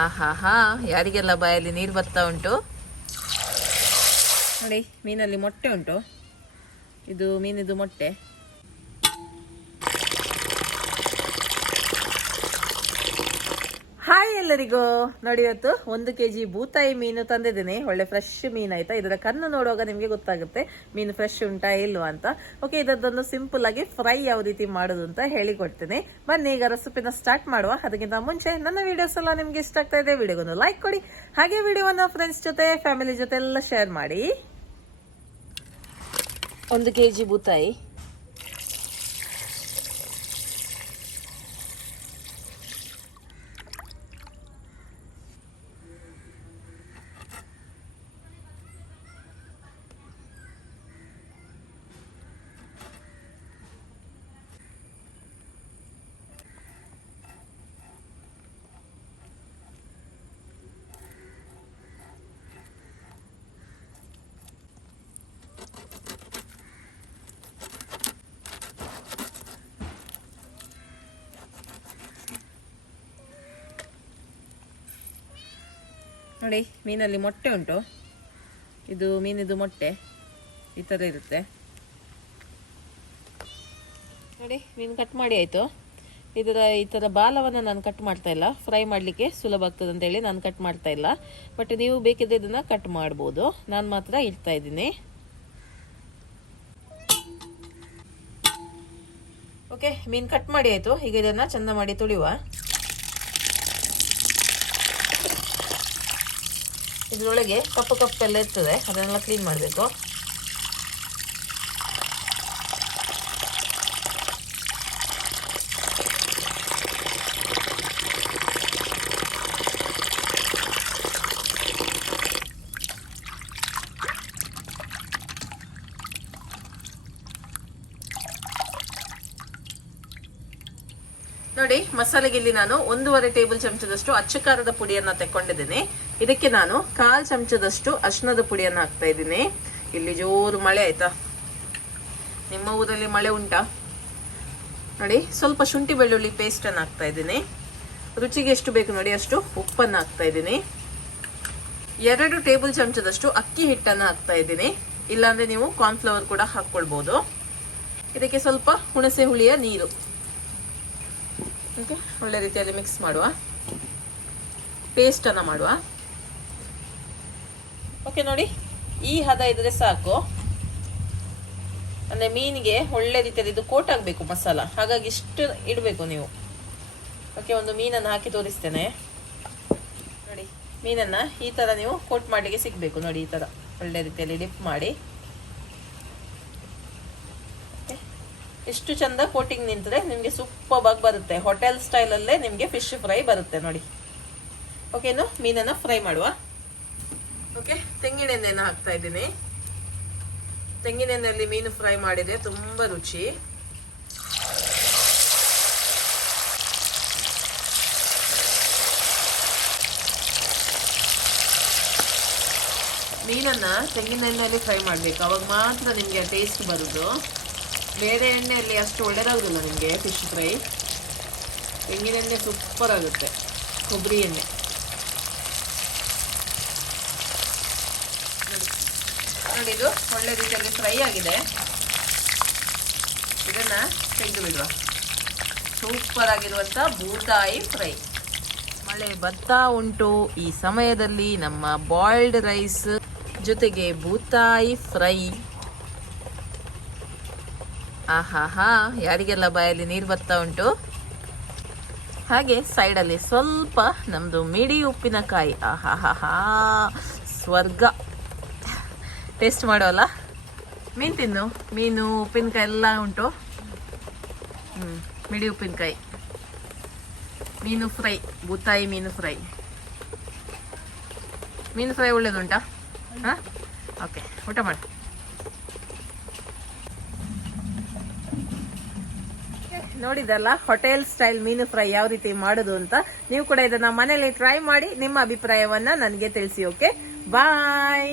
ಆಹಾ, ಯಾರಿಗೆಲ್ಲ ಬಾಯಲ್ಲಿ ನೀರು ಬರ್ತಾ ಉಂಟು ನೋಡಿ. ಮೀನಲ್ಲಿ ಮೊಟ್ಟೆ ಉಂಟು, ಇದು ಮೀನಿದು ಮೊಟ್ಟೆ. ಹಾಯ್ ಎಲ್ಲರಿಗೂ. ನೋಡಿ, ಇವತ್ತು 1 kg ಭೂತಾಯಿ ಮೀನು ತಂದಿದ್ದೀನಿ. ಒಳ್ಳೆ ಫ್ರೆಶ್ ಮೀನ್ ಆಯ್ತಾ. ಇದರ ಕಣ್ಣು ನೋಡುವಾಗ ನಿಮಗೆ ಗೊತ್ತಾಗುತ್ತೆ ಮೀನು ಫ್ರೆಶ್ ಉಂಟಾ ಇಲ್ವಾ ಅಂತ. ಓಕೆ, ಇದೊಂದು ಸಿಂಪಲ್ ಆಗಿ ಫ್ರೈ ಯಾವ ರೀತಿ ಮಾಡೋದು ಅಂತ ಹೇಳಿಕೊಡ್ತೀನಿ. ಬನ್ನಿ ಈಗ ರೆಸಿಪಿನ ಸ್ಟಾರ್ಟ್ ಮಾಡುವ. ಅದಕ್ಕಿಂತ ಮುಂಚೆ ನನ್ನ ವಿಡಿಯೋಸ್ ಎಲ್ಲ ನಿಮ್ಗೆ ಇಷ್ಟ ಆಗ್ತಾ ಇದೆ, ವಿಡಿಯೋಗೊಂದು ಲೈಕ್ ಕೊಡಿ. ಹಾಗೆ ವಿಡಿಯೋನ ಫ್ರೆಂಡ್ಸ್ ಜೊತೆ, ಫ್ಯಾಮಿಲಿ ಜೊತೆ ಎಲ್ಲ ಶೇರ್ ಮಾಡಿ. 1 kg ಭೂತಾಯಿ, ನೋಡಿ ಮೀನಲ್ಲಿ ಮೊಟ್ಟೆ ಉಂಟು, ಇದು ಮೀನಿದು ಮೊಟ್ಟೆ ಈ ಥರ ಇರುತ್ತೆ ನೋಡಿ. ಮೀನು ಕಟ್ ಮಾಡಿ ಆಯಿತು. ಈ ಥರ ಬಾಲವನ್ನು ನಾನು ಕಟ್ ಮಾಡ್ತಾ ಇಲ್ಲ, ಫ್ರೈ ಮಾಡಲಿಕ್ಕೆ ಸುಲಭ ಆಗ್ತದೆ ಅಂತೇಳಿ ನಾನು ಕಟ್ ಮಾಡ್ತಾ ಇಲ್ಲ. ಬಟ್ ನೀವು ಬೇಕಿದ್ರೆ ಇದನ್ನು ಕಟ್ ಮಾಡ್ಬೋದು, ನಾನು ಮಾತ್ರ ಇಡ್ತಾ ಇದ್ದೀನಿ. ಓಕೆ, ಮೀನು ಕಟ್ ಮಾಡಿ ಆಯಿತು. ಈಗ ಇದನ್ನು ಚೆಂದ ಮಾಡಿ ತುಳಿಯುವ. ಇದರೊಳಗೆ ಕಪ್ಪೆಲ್ಲ ಇರ್ತದೆ, ಅದನ್ನೆಲ್ಲ ಕ್ಲೀನ್ ಮಾಡಬೇಕು. ನೋಡಿ, ಮಸಾಲೆಗೆ ಇಲ್ಲಿ ನಾನು 1.5 ಟೇಬಲ್ ಚಮಚದಷ್ಟು ಅಚ್ಚ ಖಾರದ ಪುಡಿಯನ್ನ ತೆಕ್ಕೊಂಡಿದ್ದೀನಿ. ಇದಕ್ಕೆ ನಾನು 1/4 ಚಮಚದಷ್ಟು ಅರಿಶಿಣದ ಪುಡಿಯನ್ನ ಹಾಕ್ತಾ ಇದ್ದೀನಿ. ಇಲ್ಲಿ ಜೋರು ಮಳೆ ಆಯ್ತಾ, ನಿಮ್ಮ ಊರಲ್ಲಿ ಮಳೆ ಉಂಟಾ? ನೋಡಿ, ಸ್ವಲ್ಪ ಶುಂಠಿ ಬೆಳ್ಳುಳ್ಳಿ ಪೇಸ್ಟ್ ಅನ್ನ ಹಾಕ್ತಾ ಇದ್ದೀನಿ. ರುಚಿಗೆ ಎಷ್ಟು ಬೇಕು ನೋಡಿ ಅಷ್ಟು ಉಪ್ಪನ್ನ ಹಾಕ್ತಾ ಇದ್ದೀನಿ. 2 ಟೇಬಲ್ ಚಮಚದಷ್ಟು ಅಕ್ಕಿ ಹಿಟ್ಟನ್ನ ಹಾಕ್ತಾ ಇದ್ದೀನಿ. ಇಲ್ಲಾಂದ್ರೆ ನೀವು ಕಾರ್ನ್ಫ್ಲವರ್ ಕೂಡ ಹಾಕೊಳ್ಬಹುದು. ಇದಕ್ಕೆ ಸ್ವಲ್ಪ ಹುಣಸೆ ಹುಳಿಯ ನೀರು. ಓಕೆ, ಒಳ್ಳೆ ರೀತಿಯಲ್ಲಿ ಮಿಕ್ಸ್ ಮಾಡುವ, ಪೇಸ್ಟನ್ನು ಮಾಡುವ. ಓಕೆ ನೋಡಿ, ಈ ಹದ ಇದ್ರೆ ಸಾಕು. ಅಂದರೆ ಮೀನಿಗೆ ಒಳ್ಳೆ ರೀತಿಯಲ್ಲಿ ಇದು ಕೋಟ್ ಆಗಬೇಕು ಮಸಾಲ, ಹಾಗಾಗಿ ಇಷ್ಟು ಇಡಬೇಕು ನೀವು. ಓಕೆ, ಒಂದು ಮೀನನ್ನು ಹಾಕಿ ತೋರಿಸ್ತೇನೆ ನೋಡಿ. ಮೀನನ್ನು ಈ ಥರ ನೀವು ಕೋಟ್ ಮಾಡಲಿಕ್ಕೆ ಸಿಗಬೇಕು ನೋಡಿ. ಈ ಥರ ಒಳ್ಳೆ ರೀತಿಯಲ್ಲಿ ಡಿಪ್ ಮಾಡಿ. ಎಷ್ಟು ಚಂದ ಕೋಟಿಂಗ್ ನಿಂತರೆ ನಿಮಗೆ ಸೂಪರ್ ಆಗಿ ಬರುತ್ತೆ. ಹೋಟೆಲ್ ಸ್ಟೈಲಲ್ಲೇ ನಿಮಗೆ ಫಿಶ್ ಫ್ರೈ ಬರುತ್ತೆ ನೋಡಿ. ಓಕೆ, ಇನ್ನು ಮೀನನ್ನು ಫ್ರೈ ಮಾಡುವ. ಓಕೆ, ತೆಂಗಿನ ಎಣ್ಣೆಯನ್ನು ಹಾಕ್ತಾ ಇದ್ದೀನಿ. ತೆಂಗಿನ ಎಣ್ಣೆಯಲ್ಲಿ ಮೀನು ಫ್ರೈ ಮಾಡಿದರೆ ತುಂಬ ರುಚಿ. ಮೀನನ್ನು ತೆಂಗಿನ ಎಣ್ಣೆಯಲ್ಲಿ ಫ್ರೈ ಮಾಡಬೇಕು, ಅವಾಗ ಮಾತ್ರ ನಿಮಗೆ ಟೇಸ್ಟ್ ಬರೋದು. ಬೇರೆ ಎಣ್ಣೆಯಲ್ಲಿ ಅಷ್ಟು ಒಳ್ಳೆಯದಾಗೋದಿಲ್ಲ ನಿಮಗೆ ಫಿಶ್ ಫ್ರೈ. ತೆಂಗಿನ ಎಣ್ಣೆ ಸೂಪರ್ ಆಗುತ್ತೆ, ಕೊಬ್ಬರಿ ಎಣ್ಣೆ. ನೋಡಿ, ಇದು ಒಳ್ಳೆ ರೀತಿಯಲ್ಲಿ ಫ್ರೈ ಆಗಿದೆ. ಇದನ್ನು ತೆಗೆದು ಬಿಡುವ. ಸೂಪರ್ ಆಗಿರುವಂಥ ಭೂತಾಯಿ ಫ್ರೈ. ಮಳೆ ಬರ್ತಾ ಉಂಟು. ಈ ಸಮಯದಲ್ಲಿ ನಮ್ಮ ಬಾಯ್ಲ್ಡ್ ರೈಸ್ ಜೊತೆಗೆ ಭೂತಾಯಿ ಫ್ರೈ. ಆಹಾ, ಯಾರಿಗೆಲ್ಲ ಬಾಯಲ್ಲಿ ನೀರು ಬರ್ತಾ ಉಂಟು. ಹಾಗೆ ಸೈಡಲ್ಲಿ ಸ್ವಲ್ಪ ನಮ್ಮದು ಮಿಡಿ ಉಪ್ಪಿನಕಾಯಿ. ಆಹಾ, ಸ್ವರ್ಗ. ಟೇಸ್ಟ್ ಮಾಡೋಲ್ಲ. ಮೀನು ತಿನ್ನು. ಮೀನು ಉಪ್ಪಿನಕಾಯಿ ಎಲ್ಲ ಉಂಟು. ಮಿಡಿ ಉಪ್ಪಿನಕಾಯಿ, ಮೀನು ಫ್ರೈ, ಭೂತಾಯಿ ಮೀನು ಫ್ರೈ. ಮೀನು ಫ್ರೈ ಒಳ್ಳೇದುಂಟಾ? ಹಾಂ, ಓಕೆ, ಊಟ ಮಾಡಿ. ನೋಡಿದಲ್ಲ ಹೋಟೆಲ್ ಸ್ಟೈಲ್ ಮೀನು ಫ್ರೈ ಯಾವ ರೀತಿ ಮಾಡೋದು ಅಂತ. ನೀವು ಕೂಡ ಇದನ್ನ ಮನೇಲಿ ಟ್ರೈ ಮಾಡಿ ನಿಮ್ಮ ಅಭಿಪ್ರಾಯವನ್ನ ನನಗೆ ತಿಳಿಸಿ. ಓಕೆ, ಬಾಯ್.